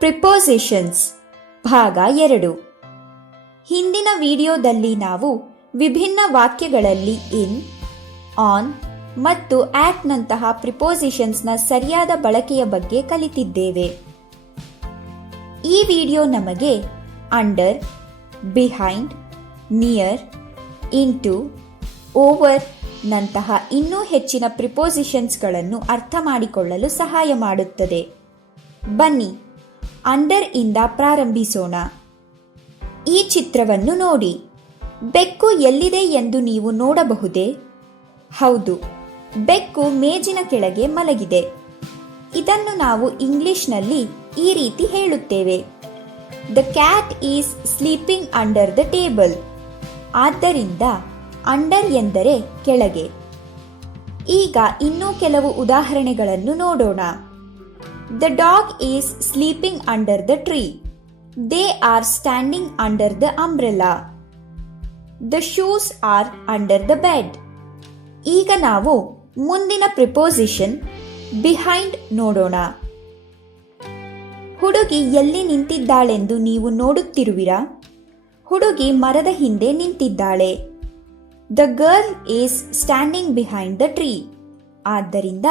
Prepositions ಭಾಗ ಎರಡು. ಹಿಂದಿನ ವಿಡಿಯೋದಲ್ಲಿ ನಾವು ವಿಭಿನ್ನ ವಾಕ್ಯಗಳಲ್ಲಿ ಇನ್ ಆನ್ ಮತ್ತು ಆಟ್ನಂತಹ ಪ್ರಿಪೋಸಿಷನ್ಸ್ನ ಸರಿಯಾದ ಬಳಕೆಯ ಬಗ್ಗೆ ಕಲಿತಿದ್ದೇವೆ. ಈ ವಿಡಿಯೋ ನಮಗೆ under behind near into over ನಂತಹ ಇನ್ನೂ ಹೆಚ್ಚಿನ ಪ್ರಿಪೋಸಿಷನ್ಸ್ಗಳನ್ನು ಅರ್ಥ ಮಾಡಿಕೊಳ್ಳಲು ಸಹಾಯ ಮಾಡುತ್ತದೆ. ಬನ್ನಿ. ಅಂಡರ್ ಇಂದ ಪ್ರಾರಂಭಿಸೋಣ. ಈ ಚಿತ್ರವನ್ನು ನೋಡಿ. ಬೆಕ್ಕು ಎಲ್ಲಿದೆ ಎಂದು ನೀವು ನೋಡಬಹುದೇ? ಹೌದು. ಬೆಕ್ಕು ಮೇಜಿನ ಕೆಳಗೆ ಮಲಗಿದೆ. ಇದನ್ನು ನಾವು ಇಂಗ್ಲಿಷ್ನಲ್ಲಿ ಈ ರೀತಿ ಹೇಳುತ್ತೇವೆ. The cat is sleeping under the table ಆದ್ದರಿಂದ ಅಂಡರ್ ಎಂದರೆ ಕೆಳಗೆ. ಈಗ ಇನ್ನೂ ಕೆಲವು ಉದಾಹರಣೆಗಳನ್ನು ನೋಡೋಣ. The dog is sleeping under the tree they are standing under the umbrella. The shoes are under the bed ಈಗ ನಾವು ಮುಂದಿನ ಪ್ರಿಪೋಸಿಷನ್ ಬಿಹೈಂಡ್ ನೋಡೋಣ. ಹುಡುಗಿ ಎಲ್ಲಿ ನಿಂತಿದ್ದಾಳೆಂದು ನೀವು ನೋಡುತ್ತಿರುವಿರಾ? ಹುಡುಗಿ ಮರದ ಹಿಂದೆ ನಿಂತಿದ್ದಾಳೆ. The girl is standing behind the tree ಆದ್ದರಿಂದ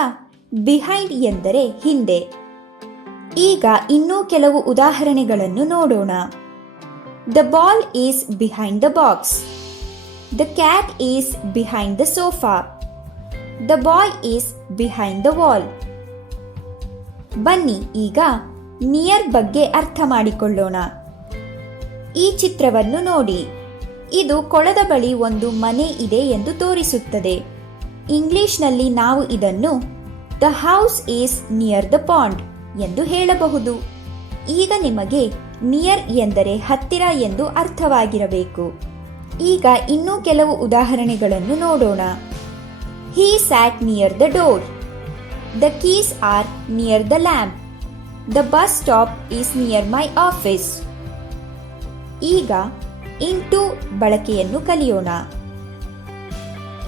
ಬಿಹೈಂಡ್ ಎಂದರೆ ಹಿಂದೆ. ಈಗ ಇನ್ನೂ ಕೆಲವು ಉದಾಹರಣೆಗಳನ್ನು ನೋಡೋಣ. The ball is behind the box the cat is behind the sofa the boy is behind the wall ಬನ್ನಿ, ಈಗ ನಿಯರ್ ಬಗ್ಗೆ ಅರ್ಥ ಮಾಡಿಕೊಳ್ಳೋಣ. ಈ ಚಿತ್ರವನ್ನು ನೋಡಿ. ಇದು ಕೊಳದ ಬಳಿ ಒಂದು ಮನೆ ಇದೆ ಎಂದು ತೋರಿಸುತ್ತದೆ. ಇಂಗ್ಲಿಷ್ನಲ್ಲಿ ನಾವು ಇದನ್ನು the house is near the pond ಎಂದು ಹೇಳಬಹುದು. ಈಗ ನಿಮಗೆ ನಿಯರ್ ಎಂದರೆ ಹತ್ತಿರ ಎಂದು ಅರ್ಥವಾಗಿರಬೇಕು. ಈಗ ಇನ್ನೂ ಕೆಲವು ಉದಾಹರಣೆಗಳನ್ನು ನೋಡೋಣ. He sat near the door the keys are near the lamp the bus stop is near my office ಈಗ ಇಂಟು ಬಳಕೆಯನ್ನು ಕಲಿಯೋಣ.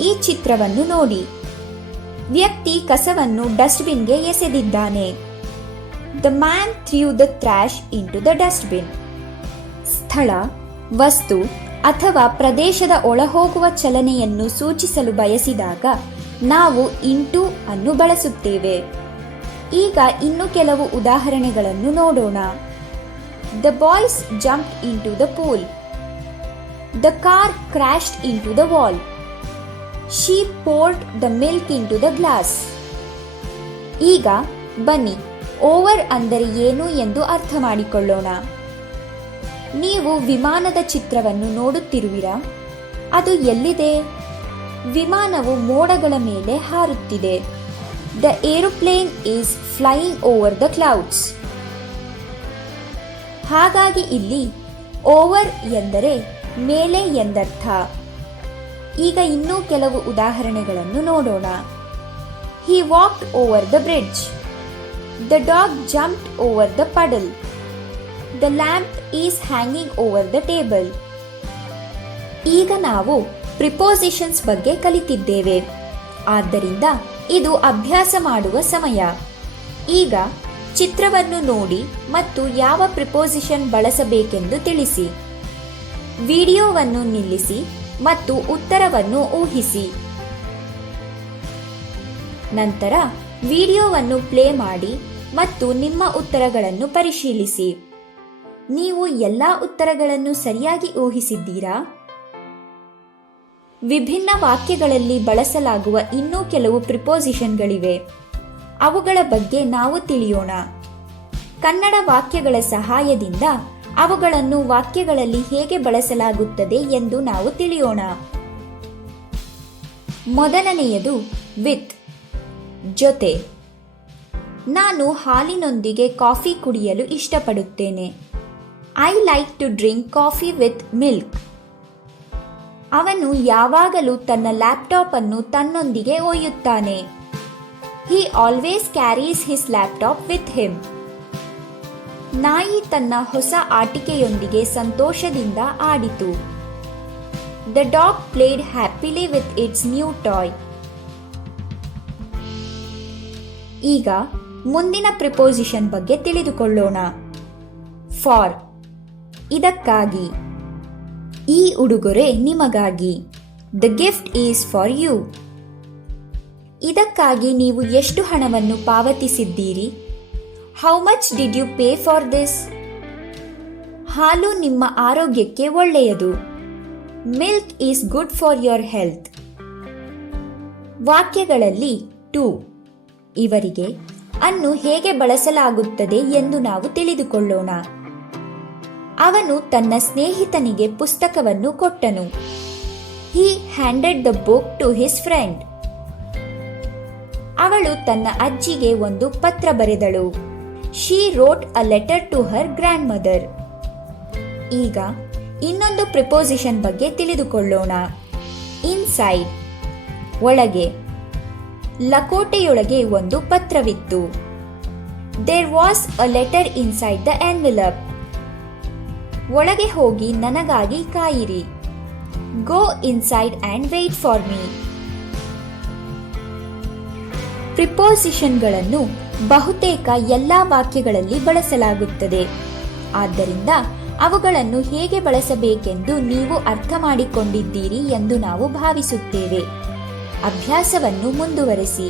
ಈ ಚಿತ್ರವನ್ನು ನೋಡಿ. ವ್ಯಕ್ತಿ ಕಸವನ್ನು ಡಸ್ಟ್ಬಿನ್ಗೆ ಎಸೆದಿದ್ದಾನೆ. The man threw the trash into the dustbin ಸ್ಥಳ, ವಸ್ತು ಅಥವಾ ಪ್ರದೇಶದ ಒಳಹೋಗುವ ಚಲನೆಯನ್ನು ಸೂಚಿಸಲು ಬಯಸಿದಾಗ ನಾವು ಇಂಟು ಅನ್ನು ಬಳಸುತ್ತೇವೆ. ಈಗ ಇನ್ನು ಕೆಲವು ಉದಾಹರಣೆಗಳನ್ನು ನೋಡೋಣ. The boys jump into the pool the car crashed into the wall she poured the milk into the glass ಈಗ ಬನ್ನಿ. ಓವರ್ ಅಂದರೆ ಏನು ಎಂದು ಅರ್ಥ ಮಾಡಿಕೊಳ್ಳೋಣ ನೀವು ವಿಮಾನದ ಚಿತ್ರವನ್ನು ನೋಡುತ್ತಿರುವಿರಾ? ಅದು ಎಲ್ಲಿದೆ? ವಿಮಾನವು ಮೋಡಗಳ ಮೇಲೆ ಹಾರುತ್ತಿದೆ. The aeroplane is flying over the clouds ಹಾಗಾಗಿ ಇಲ್ಲಿ ಓವರ್ ಎಂದರೆ ಮೇಲೆ ಎಂದರ್ಥ. ಈಗ ಇನ್ನೂ ಕೆಲವು ಉದಾಹರಣೆಗಳನ್ನು ನೋಡೋಣ. He walked over the bridge the dog jumped over the puddle. The lamp is hanging over the table. ಈಗ ನಾವು ಪ್ರಿಪೋಸಿಷನ್ಸ್ ಬಗ್ಗೆ ಕಲಿತಿದ್ದೇವೆ ಆದ್ದರಿಂದ ಇದು ಅಭ್ಯಾಸ ಮಾಡುವ ಸಮಯ ಈಗ ಚಿತ್ರವನ್ನು ನೋಡಿ ಮತ್ತು ಯಾವ ಪ್ರಿಪೋಸಿಷನ್ ಬಳಸಬೇಕೆಂದು ತಿಳಿಸಿ ವಿಡಿಯೋವನ್ನು ನಿಲ್ಲಿಸಿ ಮತ್ತು ಉತ್ತರವನ್ನು ಊಹಿಸಿ ನಂತರ ವಿಡಿಯೋವನ್ನು ಪ್ಲೇ ಮಾಡಿ ಮತ್ತು ನಿಮ್ಮ ಉತ್ತರಗಳನ್ನು ಪರಿಶೀಲಿಸಿ. ನೀವು ಎಲ್ಲಾ ಉತ್ತರಗಳನ್ನು ಸರಿಯಾಗಿ ಊಹಿಸಿದ್ದೀರಾ? ವಿಭಿನ್ನ ವಾಕ್ಯಗಳಲ್ಲಿ ಬಳಸಲಾಗುವ ಇನ್ನೂ ಕೆಲವು ಪ್ರಿಪೋಸಿಷನ್ಗಳಿವೆ. ಅವುಗಳ ಬಗ್ಗೆ ನಾವು ತಿಳಿಯೋಣ. ಕನ್ನಡ ವಾಕ್ಯಗಳ ಸಹಾಯದಿಂದ ಅವುಗಳನ್ನು ವಾಕ್ಯಗಳಲ್ಲಿ ಹೇಗೆ ಬಳಸಲಾಗುತ್ತದೆ ಎಂದು ನಾವು ತಿಳಿಯೋಣ. ಮೊದಲನೆಯದು ವಿತ್, ಜೊತೆ. ನಾನು ಹಾಲಿನೊಂದಿಗೆ ಕಾಫಿ ಕುಡಿಯಲು ಇಷ್ಟಪಡುತ್ತೇನೆ. I like to drink coffee with milk ಅವನು ಯಾವಾಗಲೂ ತನ್ನ ಲ್ಯಾಪ್ಟಾಪ್ ಅನ್ನು ತನ್ನೊಂದಿಗೆ ಒಯ್ಯುತ್ತಾನೆ. He always carries his laptop with him ನಾಯಿ ತನ್ನ ಹೊಸ ಆಟಿಕೆಯೊಂದಿಗೆ ಸಂತೋಷದಿಂದ ಆಡಿತು. The dog played happily with its new toy ಈಗ ಮುಂದಿನ ಪ್ರಿಪೋಸಿಷನ್ ಬಗ್ಗೆ ತಿಳಿದುಕೊಳ್ಳೋಣ. ಫಾರ್ ಇದಕ್ಕಾಗಿ. ಈ ಉಡುಗೊರೆ ನಿಮಗಾಗಿ. The gift is for you ಇದಕ್ಕಾಗಿ ನೀವು ಎಷ್ಟು ಹಣವನ್ನು ಪಾವತಿಸಿದ್ದೀರಿ? How much did you pay for this ಹಾಲು ನಿಮ್ಮ ಆರೋಗ್ಯಕ್ಕೆ ಒಳ್ಳೆಯದು. Milk is good for your health ವಾಕ್ಯಗಳಲ್ಲಿ to ಇವರಿಗೆ ಅನ್ನು ಹೇಗೆ ಬಳಸಲಾಗುತ್ತದೆ ಎಂದು ನಾವು ತಿಳಿದುಕೊಳ್ಳೋಣ. ಅವನು ತನ್ನ ಸ್ನೇಹಿತನಿಗೆ ಪುಸ್ತಕವನ್ನು ಕೊಟ್ಟನು. He handed the book to his friend ಅವಳು ತನ್ನ ಅಜ್ಜಿಗೆ ಒಂದು ಪತ್ರ ಬರೆದಳು. She wrote a letter to her grandmother ಈಗ ಇನ್ನೊಂದು ಪ್ರಿಪೋಸಿಷನ್ ಬಗ್ಗೆ ತಿಳಿದುಕೊಳ್ಳೋಣ. ಇನ್ಸೈಡ್ ಒಳಗೆ. ಲಕೋಟೆಯೊಳಗೆ ಒಂದು ಪತ್ರವಿತ್ತು. There was a letter inside the envelope ಒಳಗೆ ಹೋಗಿ ನನಗಾಗಿ ಕಾಯಿರಿ. Go inside and wait for me ಪ್ರಿಪೋಸಿಷನ್ಗಳನ್ನು ಬಹುತೇಕ ಎಲ್ಲ ವಾಕ್ಯಗಳಲ್ಲಿ ಬಳಸಲಾಗುತ್ತದೆ. ಆದ್ದರಿಂದ ಅವುಗಳನ್ನು ಹೇಗೆ ಬಳಸಬೇಕೆಂದು ನೀವು ಅರ್ಥ ಮಾಡಿಕೊಂಡಿದ್ದೀರಿ ಎಂದು ನಾವು ಭಾವಿಸುತ್ತೇವೆ. ಅಭ್ಯಾಸವನ್ನು ಮುಂದುವರೆಸಿ.